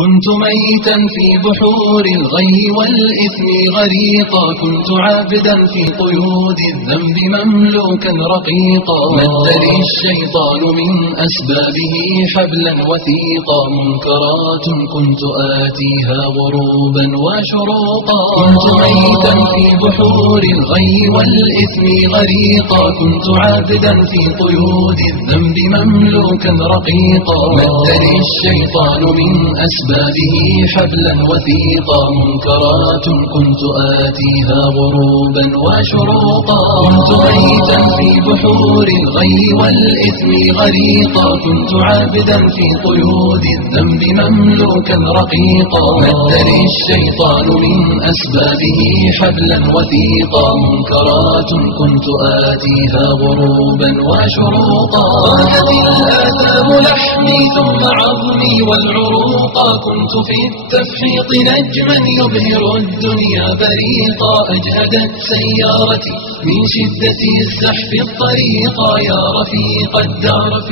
كنت ميتا في بحور الغي والإثم غريقا، كنت عابدا في قيود الذنب مملوكا رقيقا، مدني الشيطان من أسبابه حبلا وثيقا، منكرات كنت آتيها غروبا وشروقا. كنت ميتا في بحور الغي والإثم غريقا، كنت عابدا في قيود الذنب مملوكا رقيقا، مدني الشيطان من أسبابه حبلا وثيقا، منكرات كنت آتيها غروبا وشروقا. كنت ميتا في بحور الغي والإثم غريقا، كنت عابدا في قيود الذنب مملوكا رقيقا، مدني الشيطان من أسبابه حبلا وثيقا، منكرات كنت آتيها غروبا وشروقا. ضاقت الآثام لحمي ثم عظمي والعروقا، كنت في التفحيط نجما يبهر الدنيا بريقا، أجهدت سيارتي من شدة الزحف الطريقا، يا رفيق الدرب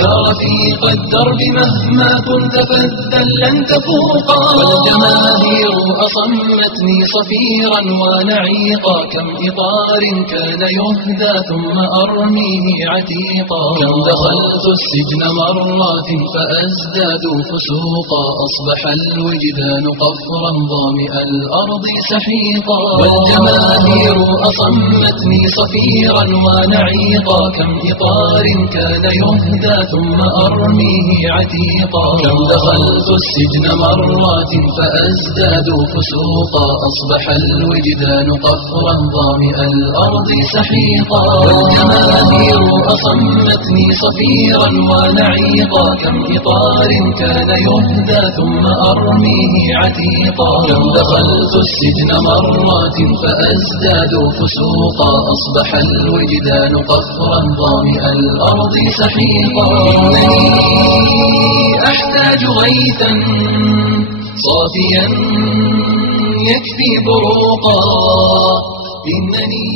يا رفيق الدرب مهما كنت فذا لن تفوقا. والجماهير أصمتني صفيرا ونعيقا، كم إطار كان يهدى ثم أرميه عتيقا، كم دخلت السجن مرات فأزداد فسوقا، أصبح الوجدان قفرا ظامئ الأرض سحيقا. والجماهير أصمتني صفيرا ونعيقا، كم إطار كان يهدى ثم أرميه عتيقا، كم دخلت السجن مرات فأزداد فسوقا، أصبح الوجدان قفرا ظامئ الأرض سحيقا. والجماهير أصمتني صفيرا ونعيقا، كم إطار كان يهدى ثم أرميه عتيقا، كم دخلت السجن مرات فأزداد فسوقا، أصبح الوجدان قفرا ظامئ الأرض سحيقا. إنني أحتاج غيثا صافيا يكفي بروقا، إنني